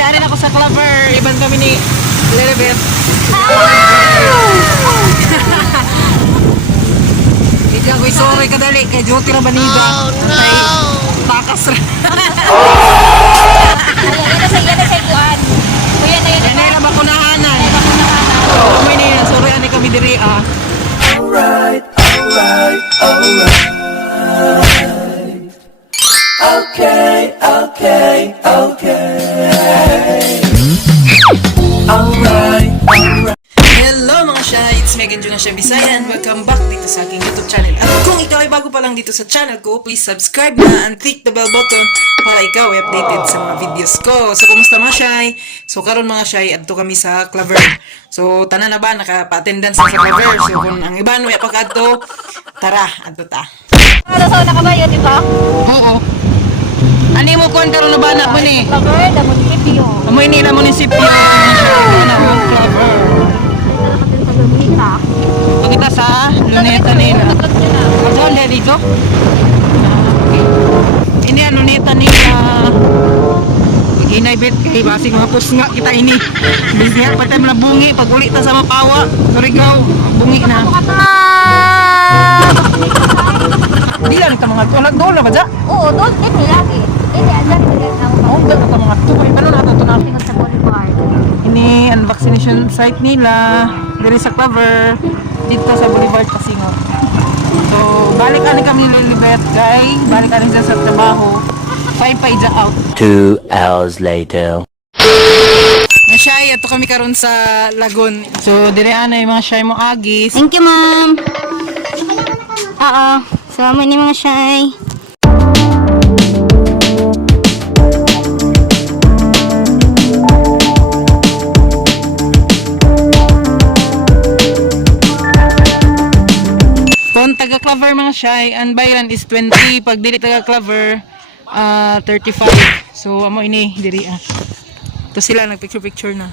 Dari ako sa Clover. Iban kami ni Lilibet. Ikaw ko'y sorry kadali. Kay Jyoti na baniga. Kay takas ra. Yan na sa ikuan. Kuya na yan. Yan na bakunahanan. Kami ni sorry ani kami diri ah. Alright, alright, alright. Okay, okay, okay. Alright, alright. Hello mga Shy! It's Megan Juna Shy Bisaya and welcome back dito sa aking YouTube channel. At kung ikaw ay bago pa lang dito sa channel ko, please subscribe na and click the bell button para ikaw ay updated sa mga videos ko. So, kumusta mga Shy? So, karon mga Shy, adto kami sa Clover. So, tanan na ba? Nakapa-attendance na sa Clover. So, kung ang iba no, pa kadto, tara, adto ta. Nasa una ka ba yun, di ba? Oo. Ani mo kon karon na ba na mo ni? Lover, the munisipyo. Amoy ni na munisipyo. Ano, Clover. Pagkita sa luneta nila. Doon na dito? Ini ano neta nila. Pag-inay bet kay basig mga pusnga kita ini. Bisnya patay mo na bungi pag uli ta sa mapawa. Surigaw, bungi na. Diyan ka mga tulag doon na ba dyan? Oo, doon. Ito lagi. Ito, andyan. Oo, doon ka mga tuloy. Ano na ito na? Tingnan sa Boulevard. Ini ang vaccination site nila. Diri sa Clover. Dito sa Boulevard Pasingot. So, balik kami ni Lilibet, guys. Balik kami sa trabaho. Pay out. 2 hours later. Mga Shy, ato kami karon sa Lagun. So, dire ana yung mga Shy mo agis. Thank you, ma'am. Oo. Salamat ni mga Shy. Kung taga Clover mga Shy, ang bayaran is 20. Pag dili taga Clover, 35. So, amo ini diri ah. Ito sila nagpicture na.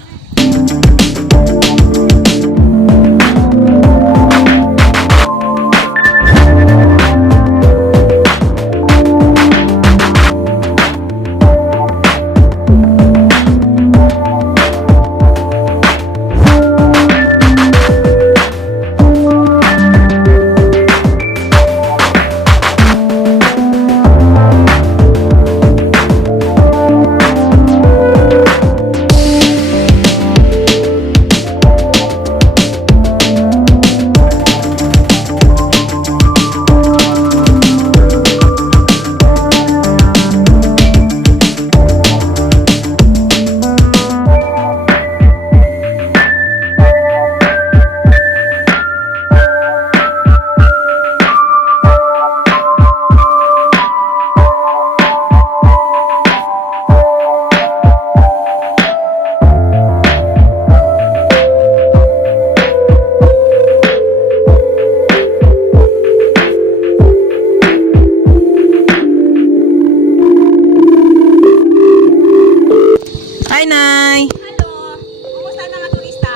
Hi, Nay! Hello. Kumusta na nga turista?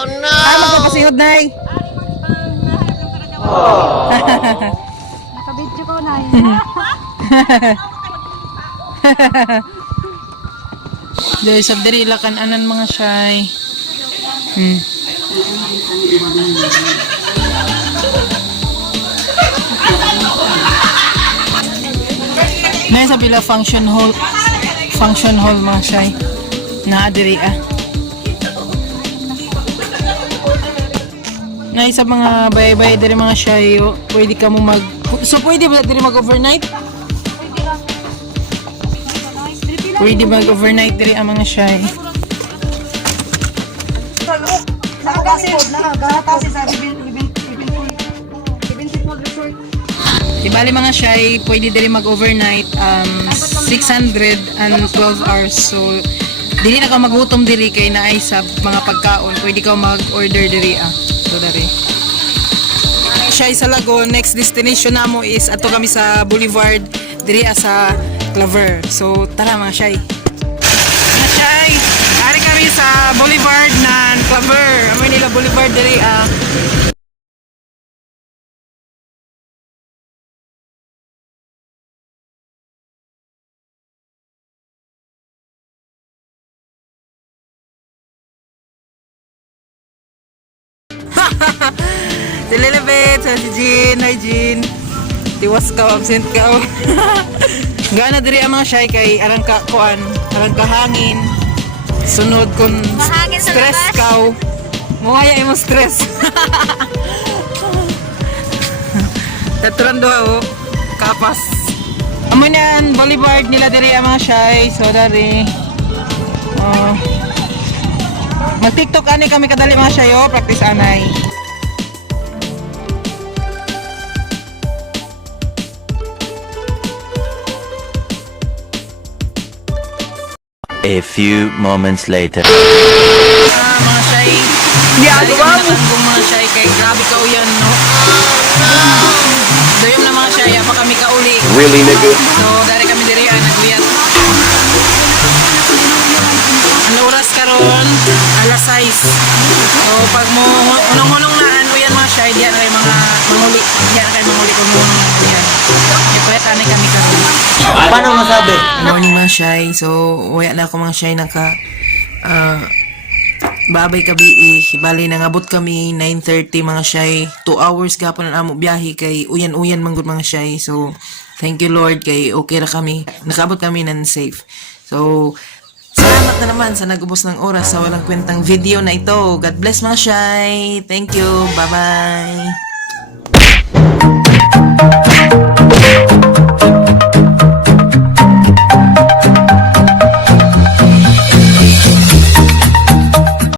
Oh, no! Magpapasihod, Nay! Nakabidyo ko na. Dahil sa diri lakan anan mga Shy. Nay sa pila function hall mga Shy. Na diri ah. Nay sa mga bay-bay diri mga Shy, pwede ka mo pwede ba diri mag-overnight? Pwede mag-overnight diri ang mga Shy. Ibali mga Shy, pwede diri mag-overnight 612 hours. So, dili na ka magutom diri kay naay sa mga pagkaon. Pwede ka mag-order diri ah. So, dari. Shy sa Lagon, next destination namo is ato kami sa Boulevard diri sa Clover. So, tara mga Shy. Mga Shy, ari kami sa Boulevard ng Clover. Amoy nila Boulevard diri Si Lilibet, si Jean. Hi, Jean. Tiwas ka, absent ka. Gana diri ang mga shy kay arang ka kuan, arang ka hangin. Sunod kun Mahangin sa stress labas. ka. Muhaya imo stress. Taturan do kapas. Amo niyan, boulevard nila diri ang mga shy. So dari. Mag-TikTok ani kami kadali mga shy, oh, practice anay. A few moments later. Mga shy. Ginagawa mo. Mga shy kay grabe ka uyan, no? Dayong na mga shy, apa kami kauli. Really, nigga? So, dari kami diri naguyat. Ano oras karon? Alas 6. So, pag mo unong-unong na ano yan mga shy, diyan na kayo mga manguli. Diyan na kayo manguli kung unong na yan. Ipwet anay kami karon. Paano masabi? Morning mga shy. So, wala na ako mga shy babay kabi bali nangabot kami 9:30 mga shy. 2 hours gapon ang amo biyahe kay uyan-uyan manggod mga shy. So, thank you Lord kay okay ra kami. Nakabot kami nan safe. So, salamat na naman sa nagubos ng oras sa walang kwentang video na ito. God bless mga shy. Thank you. Bye-bye.